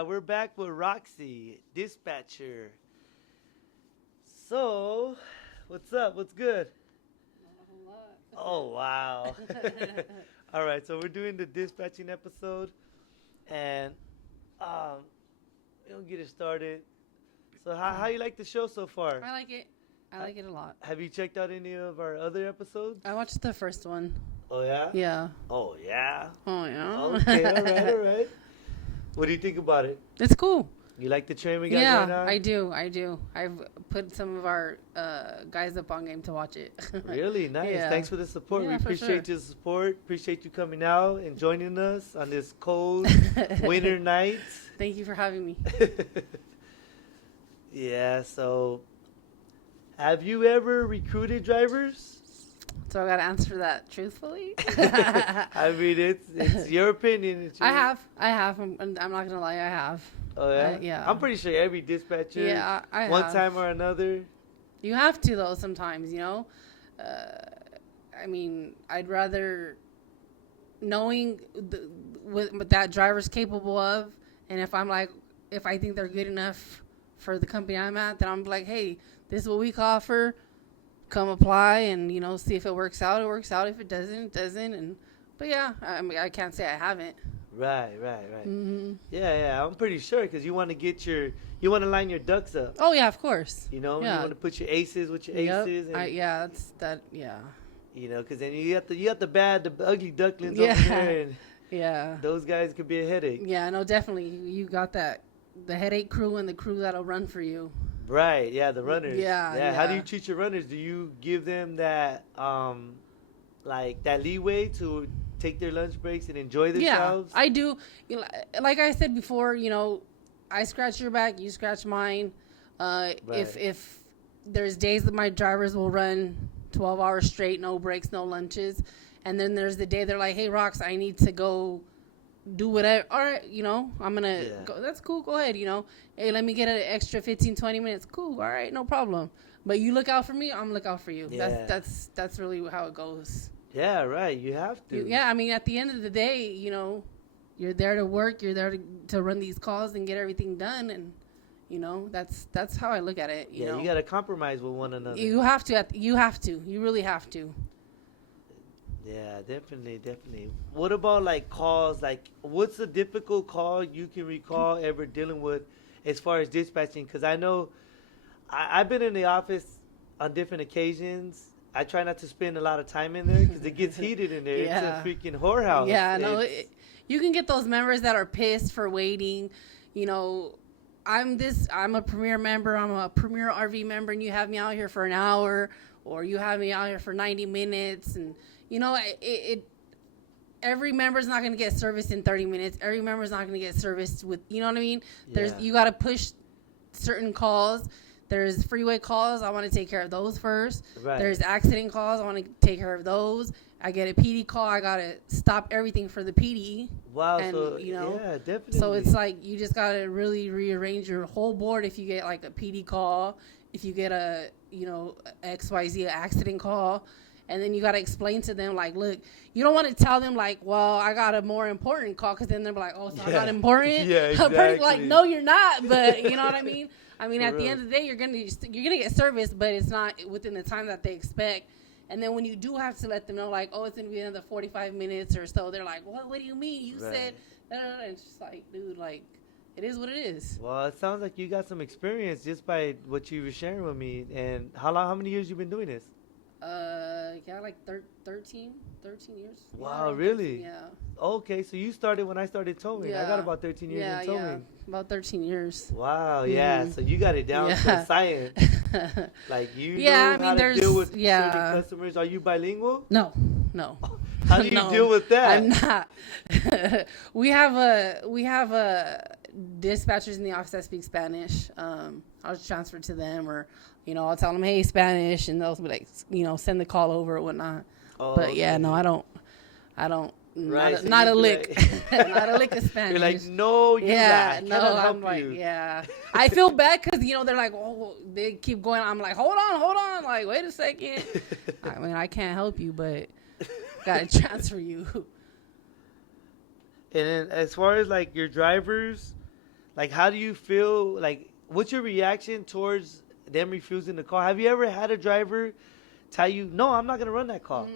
Yeah, we're back with Roxy, dispatcher. So, what's up? What's good? Not Oh, wow. a whole lot. All right, so we're doing the dispatching episode, and um, we'll get it started. So, how you like the show so far? I like it. I like it a lot. Have you checked out any of our other episodes? I watched the first one. Oh, yeah? Yeah. Oh, yeah? Oh yeah. Okay, all right, all right. What do you think about it? It's cool. You like the train we got Yeah, going on? I do. I do. I've put some of our guys up on game to watch it. Really nice. Yeah. Thanks for the support. Yeah, We for appreciate sure. your support. Appreciate you coming out and joining us on this cold winter night. Thank you for having me. Yeah. So, have you ever recruited drivers? So I got to answer that truthfully. I mean, it's your opinion. It's your, I have. I'm not gonna lie. I have. Oh yeah. Yeah. I'm pretty sure every dispatcher. Yeah, I one have. time or another. You have to though sometimes, you know. I mean, I'd rather knowing what that driver's capable of, and if I think they're good enough for the company I'm at, then I'm like, hey, this is what we can offer. Come apply and see if it works out. It works out. If it doesn't, it doesn't. But yeah, I mean, I can't say I haven't. Right. Mm-hmm. Yeah. I'm pretty sure because you want to line your ducks up. Oh yeah, of course. You Yeah. want to put your aces with your Yep. aces. And, Yeah, that's that. Yeah. Because then you got the ugly ducklings Yeah. over there, and Yeah. those guys could be a headache. Yeah. No, definitely. You got that. The headache crew and the crew that'll run for you. Right? Yeah, the runners. Yeah. How do you treat your runners? Do you give them that like that leeway to take their lunch breaks and enjoy themselves? Yeah, I do. Like I said before, I scratch your back, you scratch mine. Right. If there's days that my drivers will run 12 hours straight, no breaks, no lunches, and then there's the day they're like, "Hey, Rox, I need to go do whatever." All right, I'm gonna go. That's cool. Go ahead. Hey, let me get an extra 15, 20 minutes. Cool. All right, no problem. But you look out for me, I'm look out for you. Yeah. That's really how it goes. Yeah, right. You have to. Yeah, I mean, at the end of the day, you're there to work. You're there to run these calls and get everything done, and that's how I look at it. You know, you got to compromise with one another. you have to. You have to. You really have to. Yeah, definitely. What about like calls? Like, what's a difficult call you can recall ever dealing with as far as dispatching? Because I know I've been in the office on different occasions. I try not to spend a lot of time in there because it gets heated in there. Yeah. It's a freaking whorehouse. Yeah, no, you can get those members that are pissed for waiting. I'm a premier member. I'm a premier RV member, and you have me out here for an hour, or you have me out here for 90 minutes, and every member's not going to get serviced in 30 minutes. Every member's not going to get serviced with, you know what I mean? You got to push certain calls. There's freeway calls. I want to take care of those first. Right. There's accident calls. I want to take care of those. I get a PD call. I got to stop everything for the PD. Wow. And, yeah, definitely. So it's like you just got to really rearrange your whole board if you get like a PD call, if you get a, XYZ accident call. And then you got to explain to them, like, look, you don't want to tell them, like, well, I got a more important call, because then they're like, oh, so I'm not important? Yeah, exactly. Like, no, you're not, but you know what I mean? I mean, For at the real. end of the day, you're gonna get service, but it's not within the time that they expect. And then when you do have to let them know, like, oh, it's going to be another 45 minutes or so, they're like, what do you mean? You said, and it's just like, dude, like, it is what it is. Well, it sounds like you got some experience just by what you were sharing with me. And how many years you been doing this? Yeah, like 13 years. Wow, Yeah, really? 13, yeah. Okay, so you started when I started towing. I got about 13 years in towing. Yeah, about 13 years. Wow, yeah. So you got it down to science. Like you know how to deal with certain customers. Are you bilingual? No. How do you deal with that? I'm not. we have a dispatchers in the office that speak Spanish. I'll just transfer to them, or I'll tell them, hey, Spanish, and they'll be like, send the call over or whatnot. Oh, but yeah, no, I don't. Right, Not so a lick. Like, Not a lick of Spanish. You're like, no, you're not. No, help I'm like, you. yeah. I feel bad because, they're like, oh, they keep going. I'm like, hold on. Like, wait a second. I mean, I can't help you, but got to transfer you. And then as far as, like, your drivers, Like, how do you feel? Like, what's your reaction towards them refusing the call? Have you ever had a driver tell you, "No, I'm not gonna run that call"?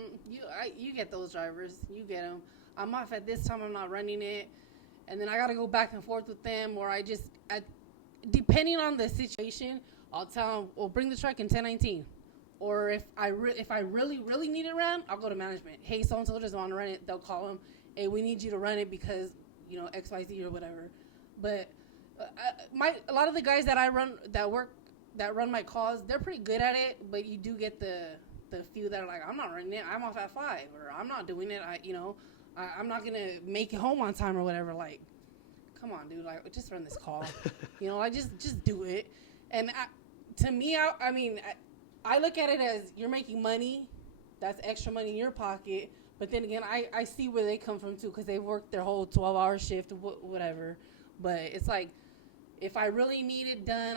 You get those drivers. You get them. I'm off at this time. I'm not running it, and then I gotta go back and forth with them, or depending on the situation, I'll tell them, "Well, bring the truck in 1019." Or if I really need it ran, I'll go to management. Hey, so and so doesn't want to run it. They'll call them. Hey, we need you to run it because XYZ or whatever. But a lot of the guys that run my calls, they're pretty good at it. But you do get the few that are like, I'm not running it. I'm off at 5, or I'm not doing it. I'm not gonna make it home on time or whatever. Like, come on, dude. Like, just run this call. Just do it. And to me, I look at it as you're making money. That's extra money in your pocket. But then again, I see where they come from too, because they've worked their whole 12-hour shift, whatever. But it's like, if I really need it done,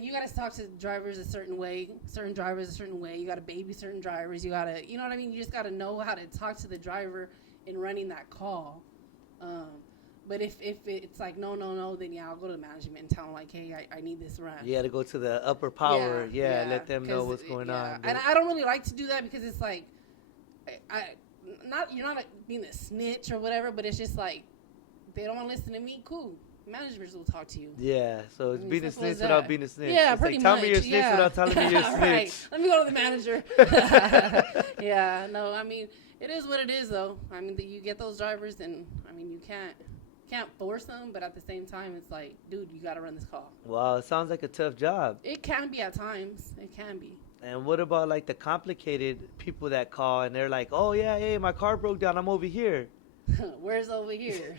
you got to talk to drivers a certain way, certain drivers a certain way. You got to baby certain drivers. You got to, you know what I mean? You just got to know how to talk to the driver in running that call. But if it's like, no, then yeah, I'll go to the management and tell them like, hey, I need this run. You got to go to the upper power. Yeah, let them know what's going on. And I don't really like to do that, because it's like, you're not being a snitch or whatever, but it's just like, they don't want to listen to me. Cool. Managers will talk to you. Yeah, so it's being a snitch without being a snitch. Yeah, it's pretty like, much. Tell me you're a snitch without telling me you're a snitch. Right. Let me go to the manager. Yeah, no, it is what it is, though. You get those drivers, and you can't force them, but at the same time, it's like, dude, you got to run this call. Wow, it sounds like a tough job. It can be at times. It can be. And what about like the complicated people that call and they're like, oh yeah, hey, my car broke down, I'm over here. Where's over here?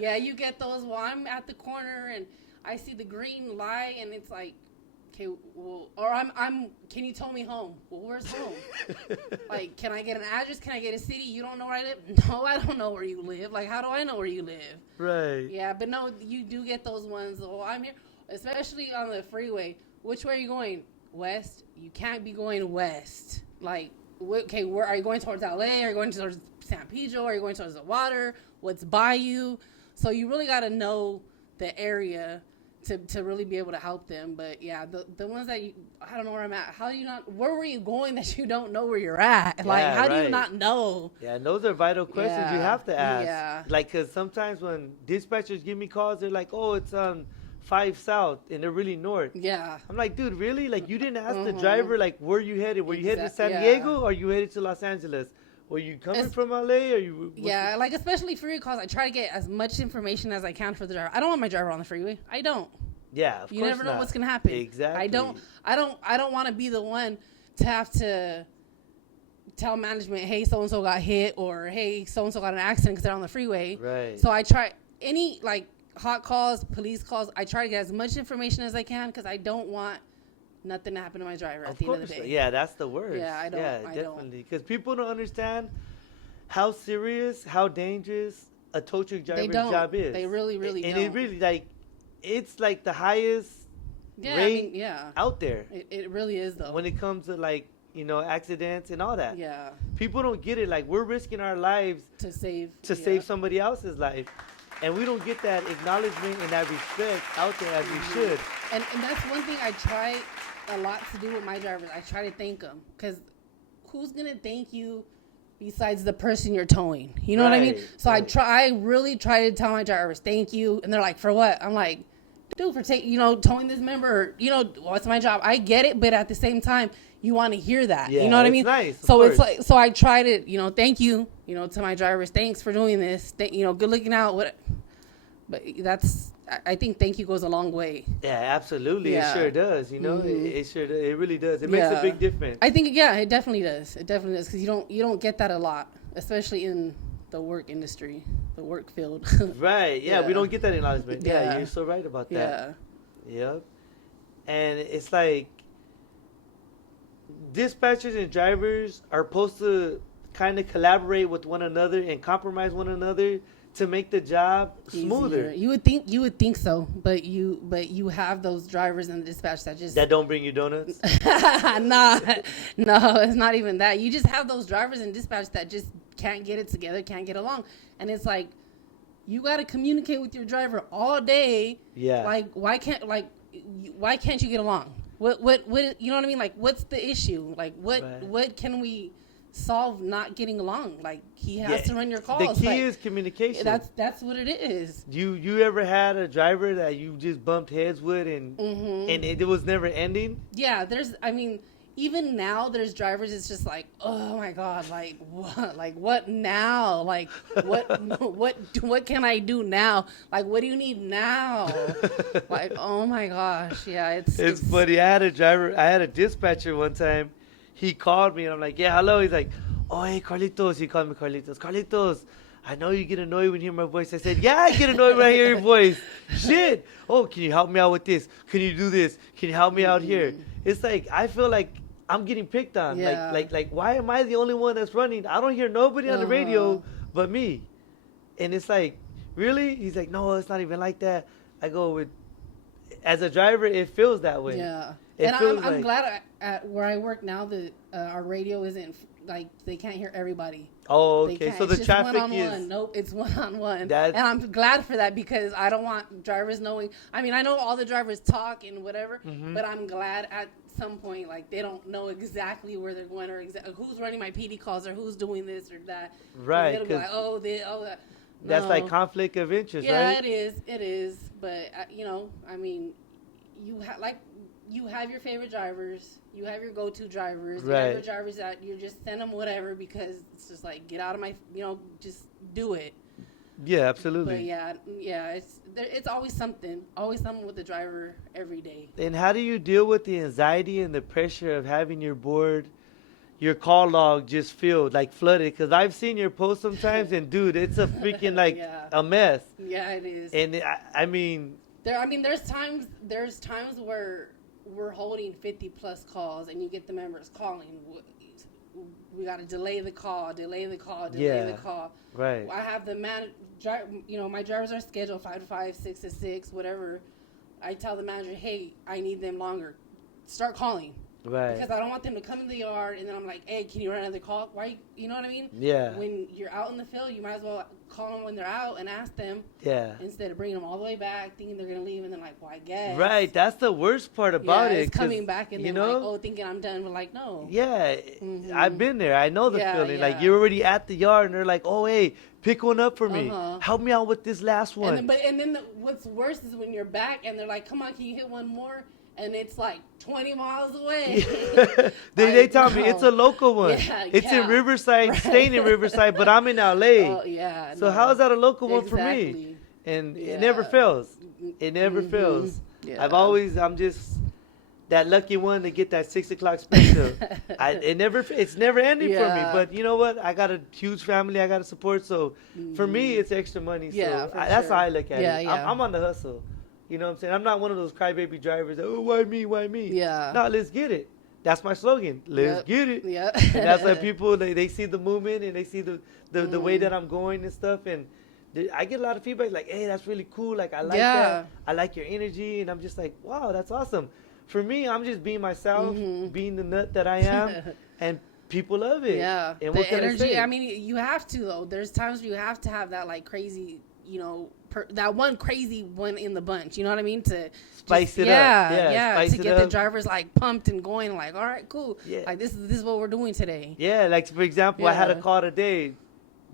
Yeah, you get those. Well, I'm at the corner and I see the green light, and it's like, okay, well, or can you tow me home? Well, where's home? Like, can I get an address? Can I get a city? You don't know where I live? No, I don't know where you live. Like, how do I know where you live? Right. Yeah, but no, you do get those ones. Well, I'm here, especially on the freeway. Which way are you going? West? You can't be going west. Like, okay, where are you going towards LA? Are you going towards San Pedro? Are you going towards the water? What's by you? So you really got to know the area to really be able to help them. But yeah, the ones that I don't know where I'm at. How do you not? Where were you going that you don't know where you're at? Yeah, like, how do you not know? Yeah, and those are vital questions you have to ask. Yeah. Like, because sometimes when dispatchers give me calls, they're like, oh, it's 5 South, and they're really north. Yeah. I'm like, dude, really? Like, you didn't ask the driver, like, where you headed? Were you headed to San Yeah. Diego, or you headed to Los Angeles? Were you coming from LA, or you? Yeah, like, especially freeway calls, I try to get as much information as I can for the driver. I don't want my driver on the freeway. I don't. Yeah, of course You never know not. what's gonna happen. Exactly. I don't want to be the one to have to tell management, hey, so and so got hit, or hey, so and so got an accident because they're on the freeway. Right. So I try any like hot calls, police calls. I try to get as much information as I can, because I don't want nothing to happen to my driver at the end of the day. Yeah, that's the worst. Yeah, I don't. Yeah, definitely. Because people don't understand how serious, how dangerous a tow truck driver's job is. They really don't. And it really, like, it's like the highest rate out there. It really is, though. When it comes to, like, accidents and all that. Yeah. People don't get it. Like, we're risking our lives to save somebody else's life. And we don't get that acknowledgement and that respect out there as we should. And that's one thing I try a lot to do with my drivers. I try to thank them, because who's going to thank you besides the person you're towing? You know what I mean? So I really try to tell my drivers, thank you. And they're like, for what? I'm like, dude, for towing this member, what's my job? I get it, but at the same time, you want to hear that. Yeah, you know what I mean? Nice, so it's like, so I try to, thank you, to my drivers. Thanks for doing this. Good looking out. But I think thank you goes a long way. Yeah, absolutely. Yeah. It sure does. It sure does. It really does. It makes a big difference. I think, it definitely does. It definitely does, because you don't get that a lot, especially in the work industry, the work field. Right. Yeah, we don't get that acknowledgement. Yeah, you're so right about that. Yeah. Yep. And it's like dispatchers and drivers are supposed to kind of collaborate with one another and compromise one another to make the job smoother. Easier. You would think so, but you have those drivers in the dispatch that don't bring you donuts. No, it's not even that. You just have those drivers in dispatch that just can't get it together, can't get along, and it's like, you got to communicate with your driver all day. Yeah. Like, why can't you get along? What, you know what I mean? Like, what's the issue? Like, what can we solve not getting along? Like, he has to run your calls. The key like, is communication. That's what it is. You ever had a driver that you just bumped heads with and it was never ending? Yeah, even now there's drivers, it's just like, oh my god, like what now? Like what can I do now? Like, what do you need now? Like, oh my gosh. Yeah, it's funny. I had a dispatcher one time. He called me and I'm like, yeah, hello. He's like, oh, hey, Carlitos. He called me Carlitos. Carlitos, I know you get annoyed when you hear my voice. I said, yeah, I get annoyed when I hear your voice. Shit. Oh, can you help me out with this? Can you do this? Can you help me out here? It's like, I feel like I'm getting picked on. Yeah. Like, why am I the only one that's running? I don't hear nobody on the radio but me. And it's like, really? He's like, no, it's not even like that. I go, as a driver, it feels that way. Yeah. And I'm glad at where I work now that our radio isn't, like, they can't hear everybody. Oh, okay. So the traffic one-on-one. Nope, it's one-on-one. And I'm glad for that because I don't want drivers knowing. I mean, I know all the drivers talk and whatever, but I'm glad at some point, like, they don't know exactly where they're going or who's running my PD calls or who's doing this or that. Right. It'll be like, that. That's like conflict of interest, right? Yeah, it is. But, I mean, you have your favorite drivers, you have your go-to drivers, you have your drivers that you just send them whatever because it's just like, get out of my, just do it. Yeah, absolutely. But it's always something with the driver every day. And how do you deal with the anxiety and the pressure of having your board, your call log just filled, like flooded? Because I've seen your post sometimes, and dude, it's a freaking like a mess. Yeah, it is. And I mean, there's times where we're holding 50 plus calls and you get the members calling. We got to delay the call. Right. I have the my drivers are scheduled 5 to 5, 6 to 6, whatever. I tell the manager, hey, I need them longer. Start calling. Right. Because I don't want them to come in the yard and then I'm like, hey, can you run another call? Why? You know what I mean? Yeah. When you're out in the field, you might as well call them when they're out and ask them. Yeah. Instead of bringing them all the way back, thinking they're going to leave and then like, well, I guess. Right. That's the worst part about it. It's coming back and then like, thinking I'm done. But like, no. Yeah. I've been there. I know the feeling. Like, you're already at the yard and they're like, oh, hey, pick one up for me. Help me out with this last one. And then what's worse is when you're back and they're like, come on, can you hit one more? And it's like 20 miles away. They tell me it's a local one. Yeah, it's in Riverside, staying in Riverside, but I'm in LA. Oh, yeah. So how is that a local one for me? And it never fails. It never fails. Yeah. I'm just that lucky one to get that 6 o'clock special. It's never ending for me. But you know what? I got a huge family I got to support. So for me, it's extra money. So that's how I look at it. I'm on the hustle. You know what I'm saying? I'm not one of those crybaby drivers that, oh, why me? Why me? Yeah. No, let's get it. That's my slogan. Let's get it. Yeah. And that's why people, they see the movement and they see the way that I'm going and stuff. And I get a lot of feedback like, hey, that's really cool. Like, I like that. I like your energy. And I'm just like, wow, that's awesome. For me, I'm just being myself, being the nut that I am. And people love it. Yeah. And the energy, I mean, you have to, though. There's times where you have to have that, like, crazy, that one crazy one in the bunch, you know what I mean? To spice it up. Yeah, to get the drivers like pumped and going, like, all right, cool. Yeah. Like this is what we're doing today. Yeah, like for example, I had a call today.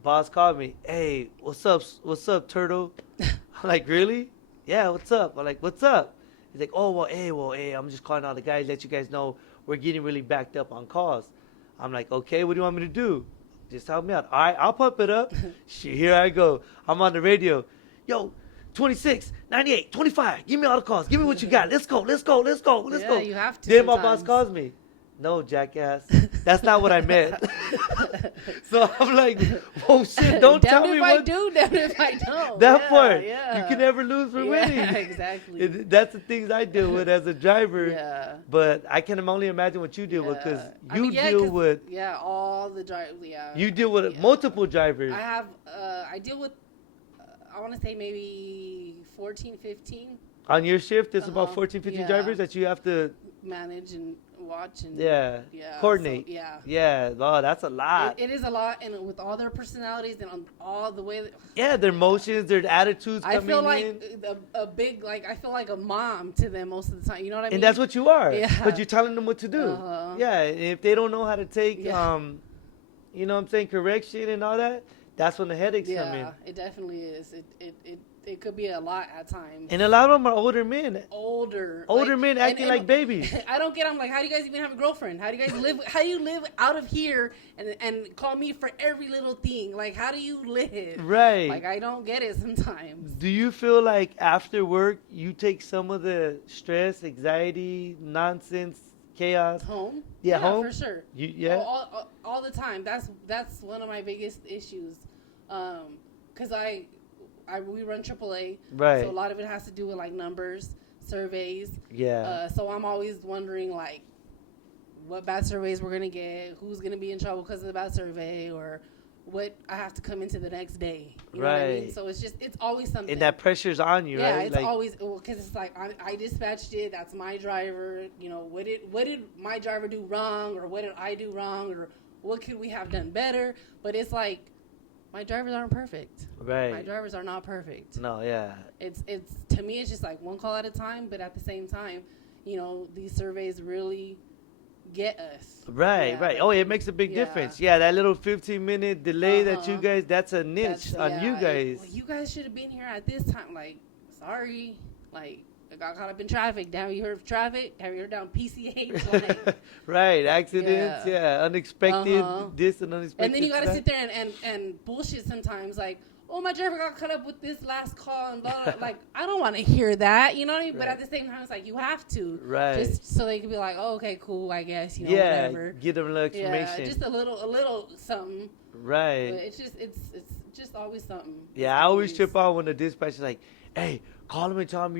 Boss called me. Hey, what's up, Turtle? I'm like, really? Yeah, what's up? I'm like, what's up? He's like, oh, hey, I'm just calling all the guys, let you guys know we're getting really backed up on calls. I'm like, okay, what do you want me to do? Just help me out. All right, I'll pump it up. Here I go. I'm on the radio. Yo, 26, 98, 25. Give me all the calls. Give me what you got. Let's go. Yeah, you have to. Then my boss calls me. No, jackass. That's not what I meant. So I'm like, oh, shit, don't tell me what. Damn if I don't. That part. Yeah. You can never lose for winning. Exactly. That's the things I deal with as a driver. Yeah. But I can only imagine what you deal with because deal with. Yeah, all the drivers. Yeah. You deal with multiple drivers. I deal with, I want to say maybe 14, 15. On your shift, it's about 14, 15 drivers that you have to manage and watch and coordinate. So, yeah. Yeah. Oh, that's a lot. It is a lot, and with all their personalities and on all the way. Their emotions, their attitudes. I feel like in. a big I feel like a mom to them most of the time. You know what I mean? And that's what you are. Yeah. But you're telling them what to do. Yeah. And if they don't know how to take, you know what I'm saying, correction and all that, that's when the headaches come in. Yeah, it definitely is. It could be a lot at times. And a lot of them are older men. Older men acting like babies. I don't get. I'm like, how do you guys even have a girlfriend? How do you guys live? How do you live out of here and call me for every little thing? Like, how do you live? Right. Like, I don't get it sometimes. Do you feel like after work you take some of the stress, anxiety, nonsense, chaos home? Yeah, home for sure. All the time. That's one of my biggest issues. 'Cause we run AAA, right? So a lot of it has to do with like numbers, surveys. Yeah. So I'm always wondering like, what bad surveys we're gonna get, who's gonna be in trouble because of the bad survey, or what I have to come into the next day. You know what I mean? So it's always something. And that pressure's on you, right? Yeah, it's always because it's like I dispatched it. That's my driver. You know, what did my driver do wrong, or what did I do wrong, or what could we have done better? But it's like, my drivers aren't perfect. Right. My drivers are not perfect. No, yeah. It's to me, it's just like one call at a time. But at the same time, you know, these surveys really get us. Right, right. Oh, it makes a big difference. Yeah, that little 15-minute delay that you guys, that's a niche on you guys. You guys should have been here at this time. Like, sorry. Like, I got caught up in traffic. Have you heard of traffic? Have you heard down PCH? Like, right, accidents, unexpected, this and unexpected. And then you got to sit there and bullshit sometimes. Like, oh, my driver got caught up with this last call and blah, blah. Like, I don't want to hear that. You know what I mean? Right. But at the same time, it's like, you have to. Right. Just so they can be like, oh, okay, cool, I guess, you know, whatever. Give them a little explanation. Yeah, just a little something. Right. But it's just always something. Yeah, I always trip out when the dispatcher's like, hey, call him and tell him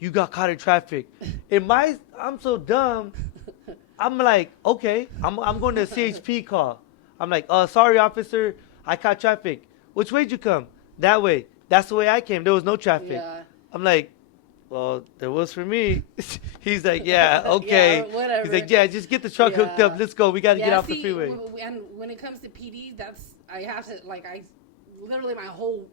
you got caught in traffic. I'm so dumb. I'm like, okay, I'm going to a CHP call. I'm like, sorry, officer, I caught traffic. Which way did you come? That way. That's the way I came. There was no traffic. Yeah. I'm like, well, there was for me. He's like, yeah, okay. Yeah, whatever. He's like, yeah, just get the truck hooked up. Let's go. We got to get off the freeway. And when it comes to PD, I have to, like, literally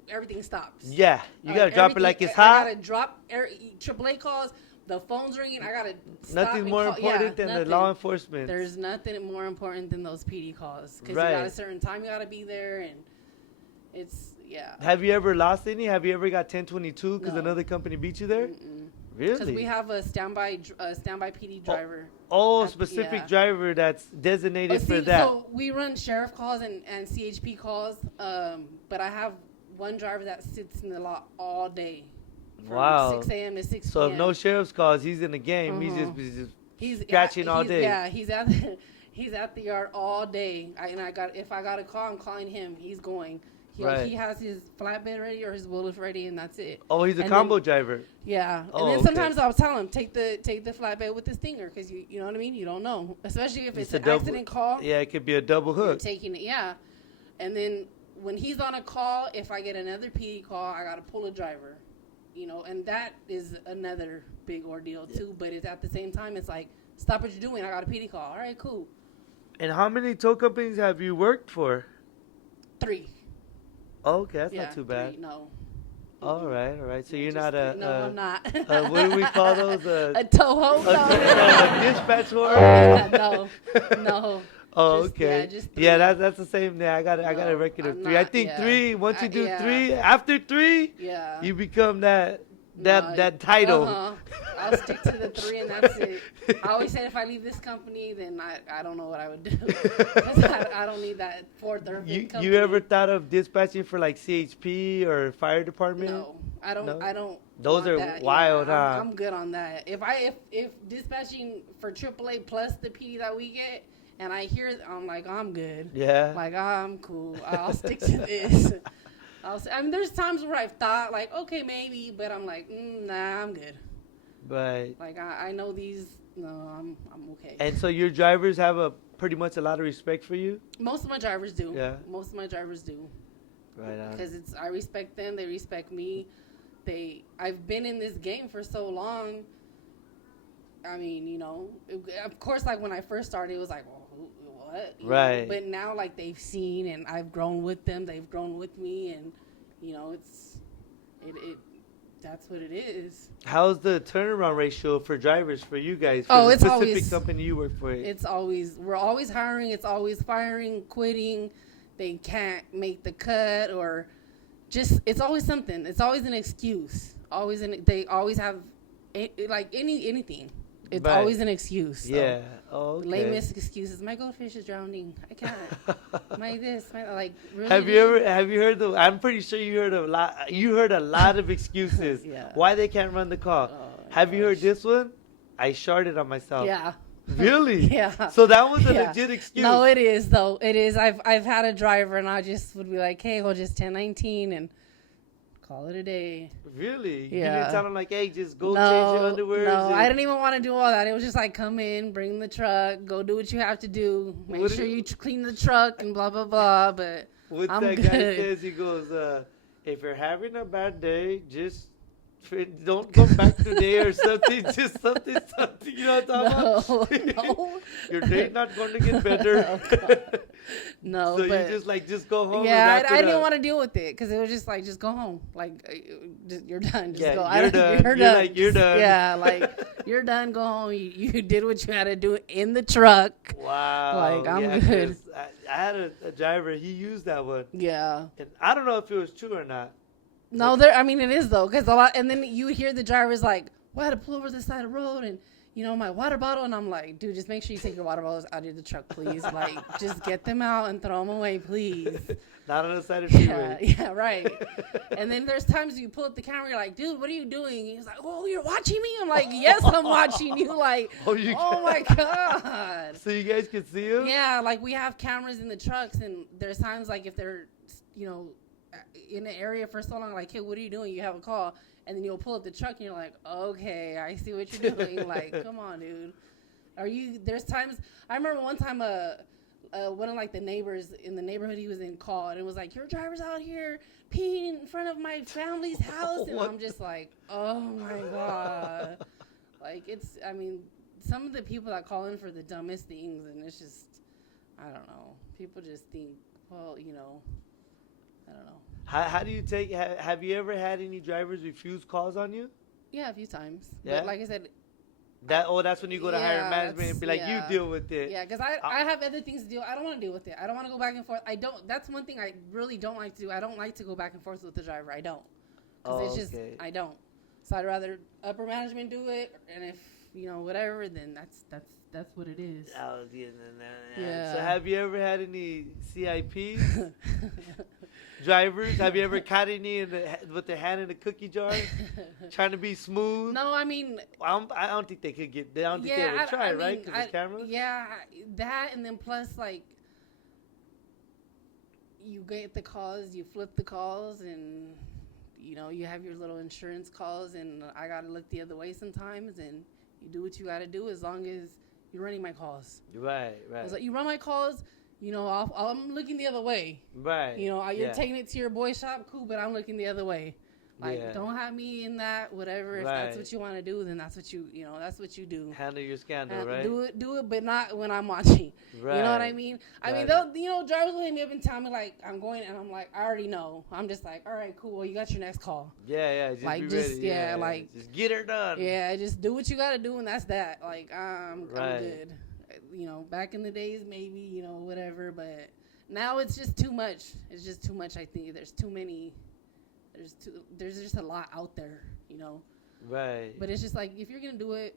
everything stops. Yeah, you got to drop it like it's hot. I got to drop AAA calls. The phone's ringing. I got to stop. Nothing more important than the law enforcement. There's nothing more important than those PD calls. Because you got a certain time you got to be there, and it's, Have you ever lost any? Have you ever got 1022 because another company beat you there? Mm-mm. Really? Because we have a standby PD driver. Specific driver that's designated for that. So we run sheriff calls and CHP calls, but I have one driver that sits in the lot all day. From 6 a.m. to 6 p.m. So if no sheriff's calls, he's in the game. He's scratching all day. Yeah, he's at the yard all day. If I got a call, I'm calling him. He's going. He has his flatbed ready or his wheelers ready, and that's it. Oh, he's a combo driver. Yeah, and then sometimes I'll tell him take the flatbed with the stinger because you know what I mean. You don't know, especially if it's an accident call. Yeah, it could be a double hook. You're taking it, and then when he's on a call, if I get another PD call, I gotta pull a driver, you know, and that is another big ordeal too. But it's at the same time, it's like, stop what you're doing. I got a PD call. All right, cool. And how many tow companies have you worked for? 3. Oh, okay, that's not too bad. 3, no. All right. So you're not I'm not. What do we call those? A tow ho? A dispatch horse? No. Oh, okay. Yeah, just 3. Yeah, that's the same thing. I got a record of 3. I think 3. Once you do 3, after 3, you become that title. I'll stick to the 3 and that's it. I always say if I leave this company, then I don't know what I would do. I don't need that 4th or 5th company. You ever thought of dispatching for like CHP or fire department? No, I don't. Those are wild, huh? I'm good on that. If dispatching for AAA plus the PD that we get, and I hear, I'm like, I'm good. Yeah. Like, I'm cool. I'll stick to this. There's times where I've thought, like, okay, maybe, but I'm like, nah, I'm good. Right. Like, I know these, no, I'm okay. And so your drivers have pretty much a lot of respect for you? Most of my drivers do. Yeah. Most of my drivers do. Right on. Because I respect them, they respect me. I've been in this game for so long. I mean, of course, like when I first started, it was like, well, what? Right. But now, like they've seen, and I've grown with them. They've grown with me, and it. That's what it is. How's the turnaround ratio for drivers for you guys? For Oh, the it's specific always company you work for. we're always hiring. It's always firing, quitting. They can't make the cut, or just it's always something. It's always an excuse. They always have like anything. It's Right. always an excuse. So. Yeah. Oh, okay. Lamest excuses. My goldfish is drowning. I can't. My this. My like. Really? Have you heard the? I'm pretty sure you heard a lot. You heard a lot of excuses. Yeah. Why they can't run the call? Oh, Have you heard gosh. this one? I sharted on myself. Yeah. Really? Yeah. So that was a Yeah. legit excuse. No, it is though. It is. I've had a driver and I just would be like, hey, well, just 1019 and call it a day. Really? You Yeah. didn't tell them like, hey, just go change your underwear. No, I didn't even want to do all that. It was just like, come in, bring the truck, go do what you have to do, make sure you clean the truck and blah blah blah. But What I'm that good. guy says, he goes, if you're having a bad day, just don't come back today or something. Just something. You know what I'm talking about? No. Your day's not going to get better. Oh, no, So but you just go home. yeah, and I didn't want to deal with it because it was just like, just go home. Like, you're done. Just go. You're done. You're done. Like, you're done. Yeah, like you're done. Go home. You did what you had to do in the truck. Wow. Like, I'm yeah, good. 'cause I had a driver. He used that one. Yeah. And I don't know if it was true or not. No, there. I mean, it is though, because a lot. And then you hear the drivers like, "Well, I had to pull over the side of the road, and my water bottle." And I'm like, "Dude, just make sure you take your water bottles out of the truck, please. Like, just get them out and throw them away, please." Not on the side of the Yeah, freeway. yeah, right. And then there's times you pull up the camera, you're like, "Dude, what are you doing?" He's like, "Oh, you're watching me." I'm like, "Yes, I'm watching you." Like, oh my god. So you guys can see him? Yeah, like we have cameras in the trucks, and there's times like if they're, in the area for so long, like, "Hey, what are you doing? You have a call," and then you'll pull up the truck, and you're like, "Okay, I see what you're doing." Like, come on, dude. There's times. I remember one time, one of like the neighbors in the neighborhood he was in called, and it was like, "Your driver's out here peeing in front of my family's house," and I'm just like, "Oh my god!" Like some of the people that call in for the dumbest things, and it's just, I don't know. People just think, well, I don't know. How do you take? Have you ever had any drivers refuse calls on you? Yeah, a few times. Yeah? But like I said, That's when you go to higher Yeah, management and be like, yeah. you deal with it. yeah, because I have other things to do. I don't want to deal with it. I don't want to go back and forth. That's one thing I really don't like to do. I don't like to go back and forth with the driver. I don't. Because it's just, I don't. So I'd rather upper management do it, and if, whatever, then that's what it is. Oh, yeah. Yeah. So have you ever had any CIPs? Drivers? Have you ever caught any with their hand in a cookie jar, trying to be smooth? No, I mean, I don't think they could get. I don't think they would try, right? Because the cameras. Yeah, that, and then plus like, you get the calls, you flip the calls, and you have your little insurance calls, and I gotta look the other way sometimes, and you do what you gotta do as long as you're running my calls. Right. I was like, you run my calls. I'm looking the other way. Right. You're taking it to your boy shop, cool, but I'm looking the other way. Like, Yeah. don't have me in that, whatever. If that's what you want to do, then that's what you do. Handle your scandal, right? Do it, but not when I'm watching. Right. You know what I mean? I mean, Right. drivers will hit me up and tell me, like, I'm going, and I'm like, I already know. I'm just like, all right, cool, well, you got your next call. Yeah. Just Like, be just, ready. yeah, like, just get her done. Yeah, just do what you got to do, and that's that. Like, I'm Right. good. Back in the days, maybe, whatever, but now it's just too much. It's just too much, I think. There's too many. There's just a lot out there, Right. But it's just like, if you're gonna do it,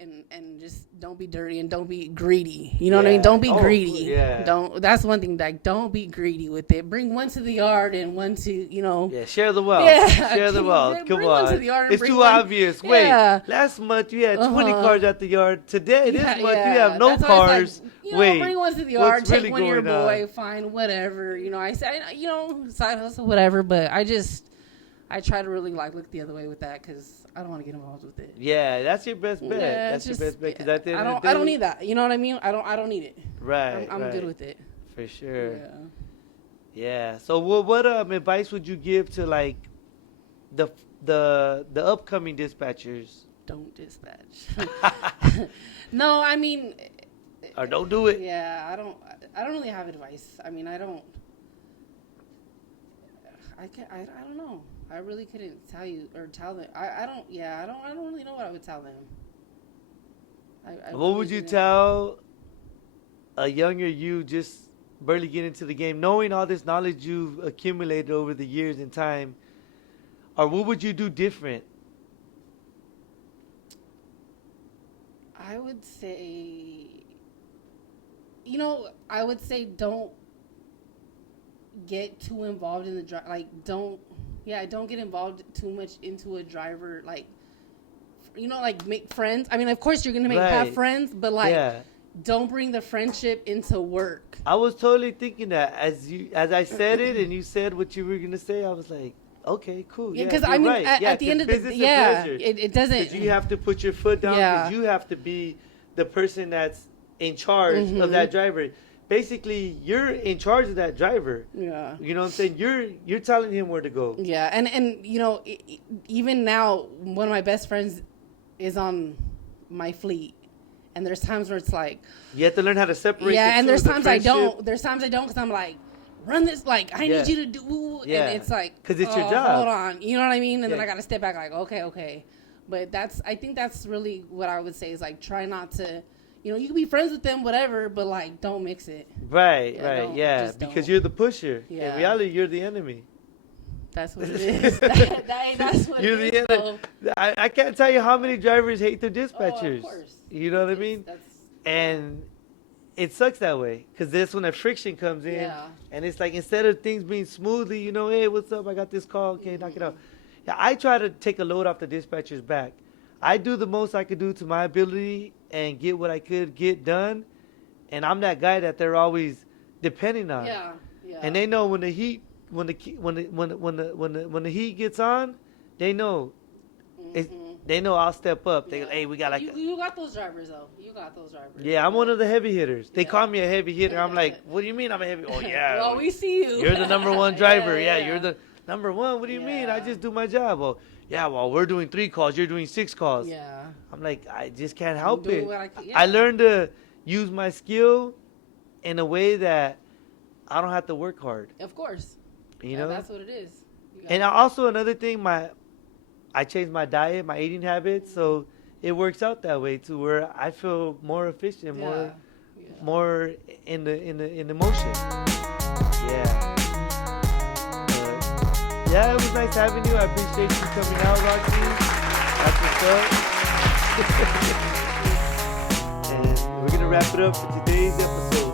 and just don't be dirty and don't be greedy. You know what I mean? Don't be greedy. Yeah. That's one thing. Like, don't be greedy with it. Bring one to the yard and one to Yeah, share the wealth. Yeah, Share the wealth. Come bring one on. to the yard and It's bring too one- obvious. Wait, Yeah. last month you had 20 cars at the yard. Today, this month, you yeah. have no That's why cars. it's like, Wait, bring one to the yard, what's take really one to your going on? boy, fine, whatever. I say, side hustle, whatever. But I try to really look the other way with that because I don't want to get involved with it. Yeah, that's your best bet. Yeah, That's your best bet. 'Cause at the end I of don't. the I day- don't need that. You know what I mean? I don't need it. Right. I'm right. good with it. For sure. Yeah. Yeah. So what advice would you give to like the upcoming dispatchers? don't dispatch. No, I mean, or don't do it. yeah, I don't really have advice. I mean, I don't know. I really couldn't tell you or tell them. I don't really know what I would tell them. What really would you didn't. tell a younger you just barely get into the game, knowing all this knowledge you've accumulated over the years and time? Or what would you do different? I would say, I would say don't get too involved in the drive. Like, don't get involved too much into a driver. Like, like make friends. I mean, of course you're gonna have Right. friends, but like, Yeah. don't bring the friendship into work. I was totally thinking that as I said it and you said what you were gonna say, I was like, okay, cool. Yeah, Yeah, because you're I mean, right. at the end of the business day, and yeah, pleasure. it doesn't. 'Cause you have to put your foot down because Yeah. you have to be the person that's in charge Mhm. of that driver. Basically, you're in charge of that driver. Yeah. You know what I'm saying? You're telling him where to go. Yeah, and even now, one of my best friends is on my fleet, and there's times where it's like, You have to learn how to separate. yeah, the and two, there's the times I friendship. don't. There's times I don't because I'm like, run this, like I Yeah. need you to do, Yeah. and it's like, 'Cause it's your oh, job. Hold on, you know what I mean? And then Yeah. I got to step back, like, okay. But I think that's really what I would say is like, try not to, you can be friends with them, whatever, but like, don't mix it. Right, Yeah, right, don't- yeah. just Because don't. you're the pusher. Yeah. In reality, you're the enemy. That's what it is. That's what You're it the is. enemy. I can't tell you how many drivers hate their Oh, dispatchers. of course. You know what I mean? And it sucks that way because that's when the friction comes in. Yeah. And it's like instead of things being smoothly, hey, what's up? I got this call. Okay, knock it out. Yeah, I try to take a load off the dispatcher's back. I do the most I could do to my ability and get what I could get done. And I'm that guy that they're always depending on. Yeah. And they know when the heat when the heat gets on, they know they know I'll step up. They hey, we got like you got those drivers though. You got those drivers. yeah, I'm one of the heavy hitters. They Yeah. call me a heavy hitter. I'm like, what do you mean I'm a heavy? Oh yeah. Well, we see you. You're the number one driver. Yeah, Yeah. you're the number one. What do you mean? I Yeah. just do my job. Well, yeah. Well, we're doing 3 calls. You're doing 6 calls. Yeah. I'm like, I just can't help doing it. what I can- I yeah. learned to use my skill in a way that I don't have to work hard. Of course. You know. That's what it is. And also another thing, I changed my diet, my eating habits, so it works out that way too, where I feel more efficient, more in the motion. Yeah. But, yeah, it was nice having you. I appreciate you coming out, Roxy. That's what's up. And we're gonna wrap it up for today's episode.